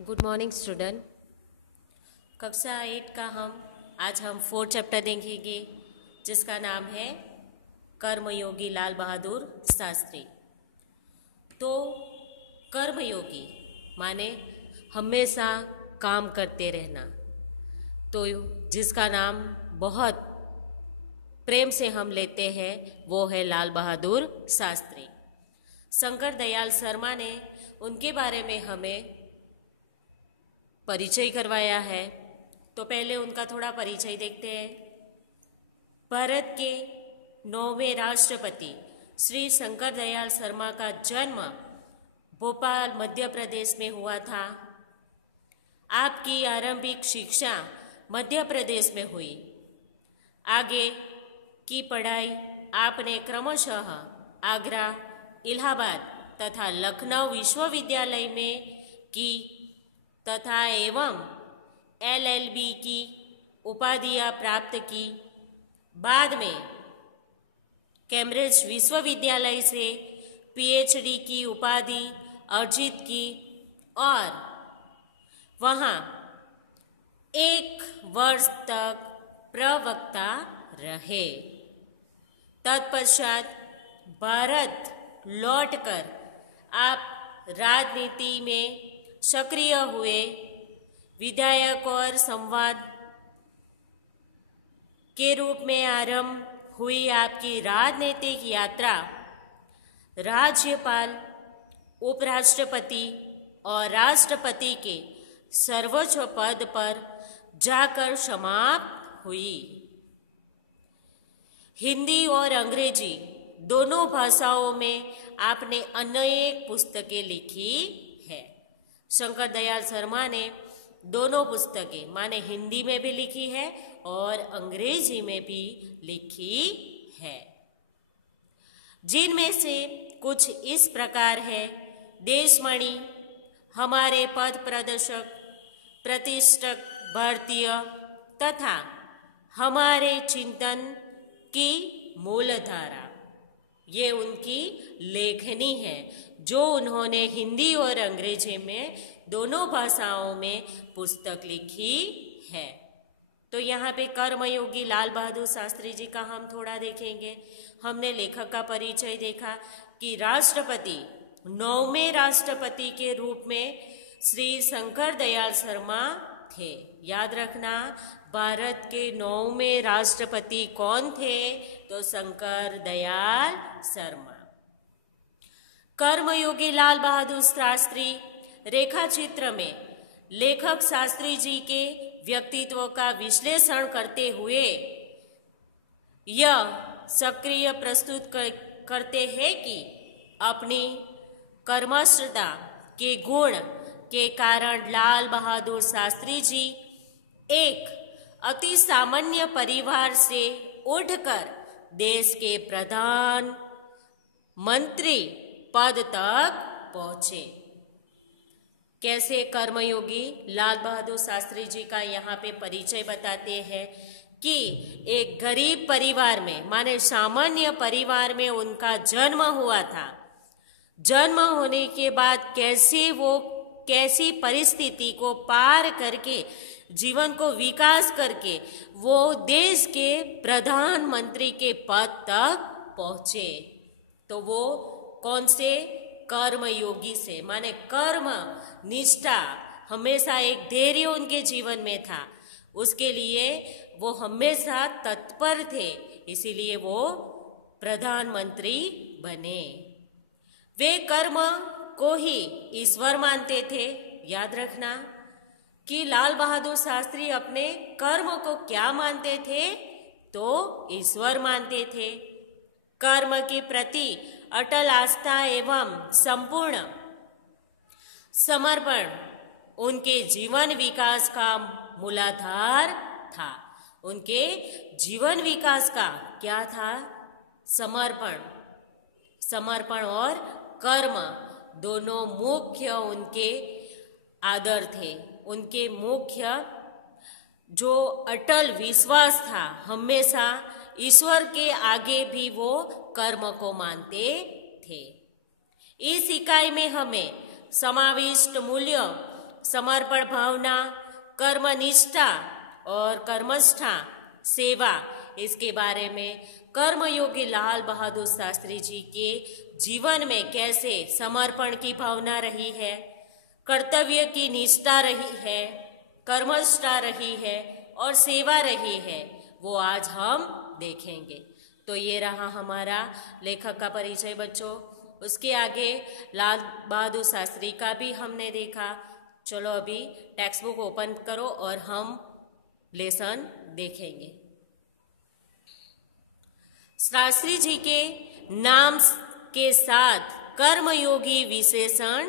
Good morning student. कक्षा 8 का आज हम 4 चैप्टर देखेंगे जिसका नाम है कर्मयोगी लाल बहादुर शास्त्री। तो कर्मयोगी माने हमेशा काम करते रहना, तो जिसका नाम बहुत प्रेम से हम लेते हैं वो है लाल बहादुर शास्त्री। शंकर दयाल शर्मा ने उनके बारे में हमें परिचय करवाया है। तो पहले उनका थोड़ा परिचय देखते हैं। भारत के 9वें राष्ट्रपति श्री शंकर दयाल शर्मा का जन्म भोपाल मध्य प्रदेश में हुआ था। आपकी आरंभिक शिक्षा मध्य प्रदेश में हुई। आगे की पढ़ाई आपने क्रमशः आगरा, इलाहाबाद तथा लखनऊ विश्वविद्यालय में की तथा एवं LLB की उपाधियां प्राप्त की। बाद में कैम्ब्रिज विश्वविद्यालय से PhD की उपाधि अर्जित की और वहाँ 1 वर्ष तक प्रवक्ता रहे। तत्पश्चात भारत लौटकर आप राजनीति में सक्रिय हुए। विधायक और संवाद के रूप में आरंभ हुई आपकी राजनीतिक यात्रा। राज्यपाल, उपराष्ट्रपति और राष्ट्रपति के सर्वोच्च पद पर जाकर समाप्त हुई। हिंदी और अंग्रेजी दोनों भाषाओं में आपने अनेक पुस्तकें लिखी है। शंकर दयाल शर्मा ने दोनों पुस्तकें माने हिंदी में भी लिखी है और अंग्रेजी में भी लिखी है, जिनमें से कुछ इस प्रकार है। देशमणि, हमारे पथ प्रदर्शक, प्रतिष्ठक भारतीय तथा हमारे चिंतन की मूलधारा, ये उनकी लेखनी है जो उन्होंने हिंदी और अंग्रेजी में दोनों भाषाओं में पुस्तक लिखी है। तो यहाँ पे कर्मयोगी लाल बहादुर शास्त्री जी का हम थोड़ा देखेंगे। हमने लेखक का परिचय देखा कि राष्ट्रपति, 9वें राष्ट्रपति के रूप में श्री शंकर दयाल शर्मा थे। याद रखना, भारत के 9वें राष्ट्रपति कौन थे? तो शंकर दयाल शर्मा। कर्मयोगी लाल बहादुर शास्त्री रेखा चित्र में लेखक शास्त्री जी के व्यक्तित्व का विश्लेषण करते हुए यह सक्रिय प्रस्तुत करते हैं कि अपनी कर्मठता के गुण के कारण लाल बहादुर शास्त्री जी एक अति सामान्य परिवार से उठकर देश के प्रधान मंत्री पद तक पहुंचे। कैसे कर्मयोगी लाल बहादुर शास्त्री जी का यहाँ पे परिचय बताते हैं कि एक गरीब परिवार में माने सामान्य परिवार में उनका जन्म हुआ था। जन्म होने के बाद कैसी परिस्थिति को पार करके जीवन को विकास करके वो देश के प्रधानमंत्री के पद तक पहुंचे। तो वो कौन से? कर्मयोगी से, माने कर्म निष्ठा, हमेशा एक धैर्य उनके जीवन में था। उसके लिए वो हमेशा तत्पर थे, इसीलिए वो प्रधानमंत्री बने। वे कर्म को ही ईश्वर मानते थे। याद रखना कि लाल बहादुर शास्त्री अपने कर्म को क्या मानते थे? तो ईश्वर मानते थे। कर्म के प्रति अटल आस्था एवं संपूर्ण समर्पण उनके जीवन विकास का मूलाधार था। उनके जीवन विकास का क्या था? समर्पण और कर्म दोनों मुख्य उनके आदर थे। उनके मुख्य जो अटल विश्वास था, हमेशा ईश्वर के आगे भी वो कर्म को मानते थे। इस इकाई में हमें समाविष्ट मूल्य समर्पण भावना, कर्मनिष्ठा और कर्मष्ठा सेवा, इसके बारे में कर्मयोगी लाल बहादुर शास्त्री जी के जीवन में कैसे समर्पण की भावना रही है, कर्तव्य की निष्ठा रही है, कर्मष्ठा रही है और सेवा रही है, वो आज हम देखेंगे। तो ये रहा हमारा लेखक का परिचय बच्चों। उसके आगे लाल बहादुर शास्त्री का भी हमने देखा। चलो अभी टेक्स्ट बुक ओपन करो और हम लेसन देखेंगे। शास्त्री जी के नाम के साथ कर्मयोगी विशेषण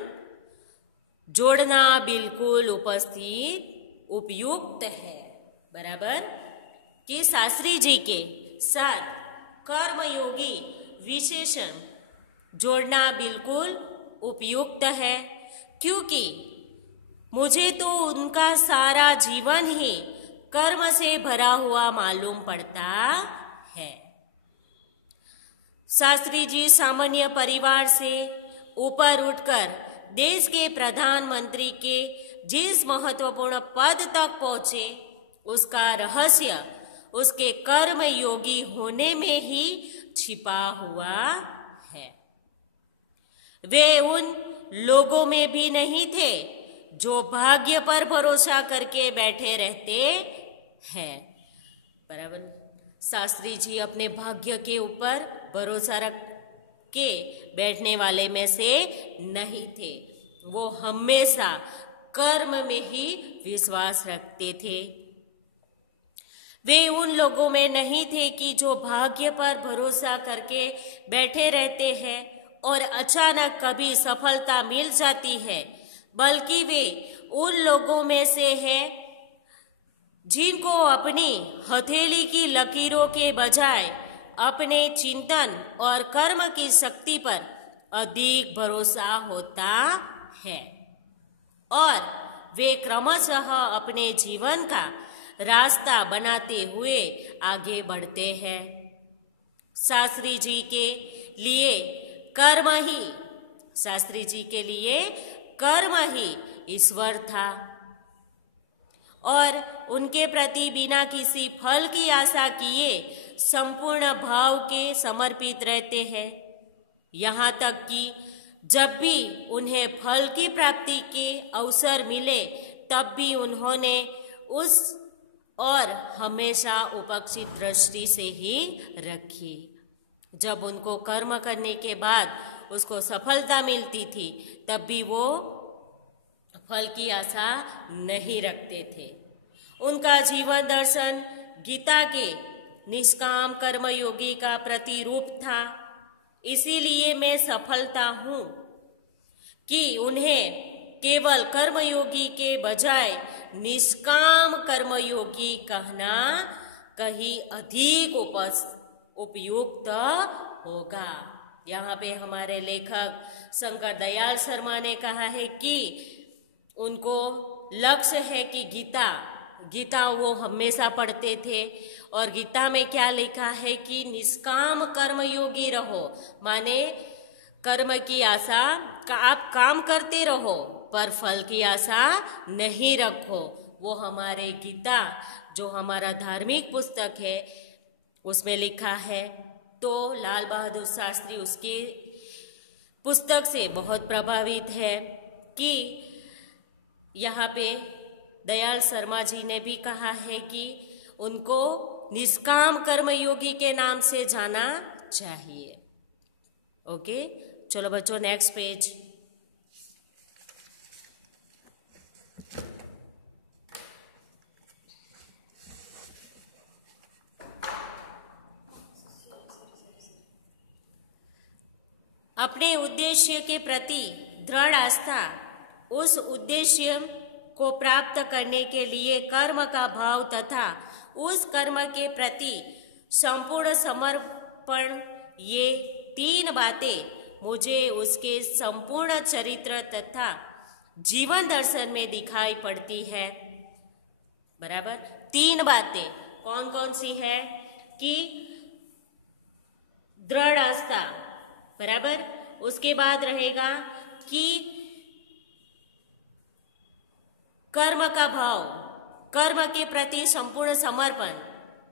जोड़ना बिल्कुल उपयुक्त है। बराबर कि शास्त्री जी के साथ कर्मयोगी विशेषण जोड़ना बिल्कुल उपयुक्त है, क्योंकि मुझे तो उनका सारा जीवन ही कर्म से भरा हुआ मालूम पड़ता है। शास्त्री जी सामान्य परिवार से ऊपर उठकर देश के प्रधानमंत्री के जिस महत्वपूर्ण पद तक पहुंचे, उसका रहस्य उसके कर्म योगी होने में ही छिपा हुआ है। वे उन लोगों में भी नहीं थे जो भाग्य पर भरोसा करके बैठे रहते हैं। बराबर, शास्त्री जी अपने भाग्य के ऊपर भरोसा रख के बैठने वाले में से नहीं थे। वो हमेशा कर्म में ही विश्वास रखते थे। वे उन लोगों में नहीं थे कि जो भाग्य पर भरोसा करके बैठे रहते हैं और अचानक कभी सफलता मिल जाती है, बल्कि वे उन लोगों में से है जिनको अपनी हथेली की लकीरों के बजाय अपने चिंतन और कर्म की शक्ति पर अधिक भरोसा होता है और वे क्रमशः अपने जीवन का रास्ता बनाते हुए आगे बढ़ते हैं। शास्त्री जी के लिए कर्म ही ईश्वर था और उनके प्रति बिना किसी फल की आशा किए संपूर्ण भाव के समर्पित रहते हैं। यहाँ तक कि जब भी उन्हें फल की प्राप्ति के अवसर मिले, तब भी उन्होंने उस और हमेशा उपेक्षित दृष्टि से ही रखी। जब उनको कर्म करने के बाद उसको सफलता मिलती थी, तब भी वो फल की आशा नहीं रखते थे। उनका जीवन दर्शन गीता के निष्काम कर्मयोगी का प्रतिरूप था। इसीलिए मैं सफलता हूँ कि उन्हें केवल कर्मयोगी के बजाय निष्काम कर्मयोगी कहना कहीं अधिक उपयुक्त होगा। यहाँ पे हमारे लेखक शंकर दयाल शर्मा ने कहा है कि उनको लक्ष्य है कि गीता वो हमेशा पढ़ते थे और गीता में क्या लिखा है कि निष्काम कर्मयोगी रहो, माने कर्म की आशा का आप काम करते रहो पर फल की आशा नहीं रखो। वो हमारे गीता जो हमारा धार्मिक पुस्तक है उसमें लिखा है। तो लाल बहादुर शास्त्री उसके पुस्तक से बहुत प्रभावित है कि यहाँ पे दयाल शर्मा जी ने भी कहा है कि उनको निष्काम कर्मयोगी के नाम से जाना चाहिए। ओके, चलो बच्चों नेक्स्ट पेज। अपने उद्देश्य के प्रति दृढ़ आस्था, उस उद्देश्य को प्राप्त करने के लिए कर्म का भाव तथा उस कर्म के प्रति संपूर्ण समर्पण, ये तीन बातें मुझे उसके संपूर्ण चरित्र तथा जीवन दर्शन में दिखाई पड़ती है। बराबर, तीन बातें कौन कौन सी है कि दृढ़ आस्था, बराबर, उसके बाद रहेगा कि कर्म का भाव, कर्म के प्रति संपूर्ण समर्पण,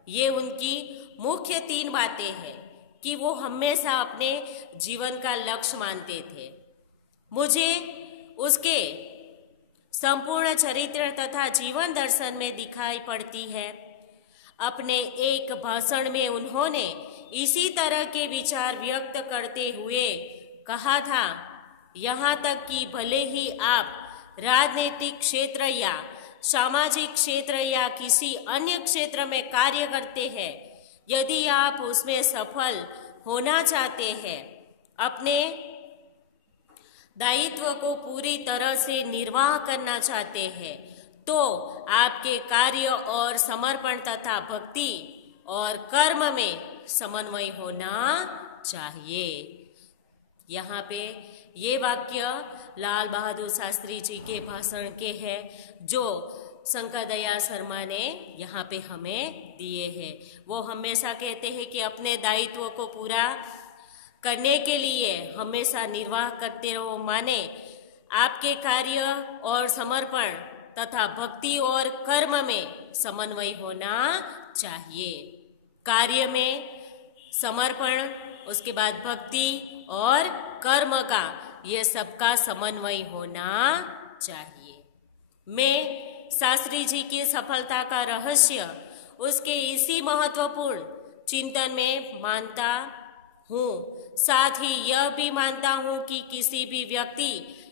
ये उनकी मुख्य 3 बातें हैं कि वो हमेशा अपने जीवन का लक्ष्य मानते थे। मुझे उसके संपूर्ण चरित्र तथा जीवन दर्शन में दिखाई पड़ती है। अपने एक भाषण में उन्होंने इसी तरह के विचार व्यक्त करते हुए कहा था, यहाँ तक कि भले ही आप राजनीतिक क्षेत्र या सामाजिक क्षेत्र या किसी अन्य क्षेत्र में कार्य करते हैं, यदि आप उसमें सफल होना चाहते हैं, अपने दायित्व को पूरी तरह से निर्वाह करना चाहते हैं, तो आपके कार्य और समर्पण तथा भक्ति और कर्म में समन्वय होना चाहिए। यहाँ पे ये वाक्य लाल बहादुर शास्त्री जी के भाषण के हैं जो शंकर दयाल शर्मा ने यहाँ पे हमें दिए हैं। वो हमेशा कहते हैं कि अपने दायित्व को पूरा करने के लिए हमेशा निर्वाह करते रहो, माने आपके कार्य और समर्पण तथा भक्ति और कर्म में समन्वय होना चाहिए। कार्य में समर्पण, उसके बाद भक्ति और कर्म का ये सबका समन्वय होना चाहिए। मैं शास्त्री जी की सफलता का रहस्य उसके इसी महत्वपूर्ण चिंतन में मानता हूँ। साथ ही यह भी मानता हूँ कि किसी भी व्यक्ति,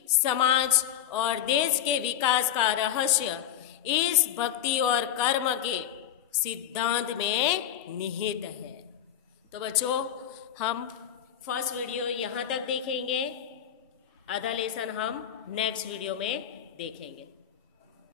समाज और देश के विकास का रहस्य इस भक्ति और कर्म के सिद्धांत में निहित है। तो बच्चों, हम फर्स्ट वीडियो यहाँ तक देखेंगे, आधा लेसन हम नेक्स्ट वीडियो में देखेंगे।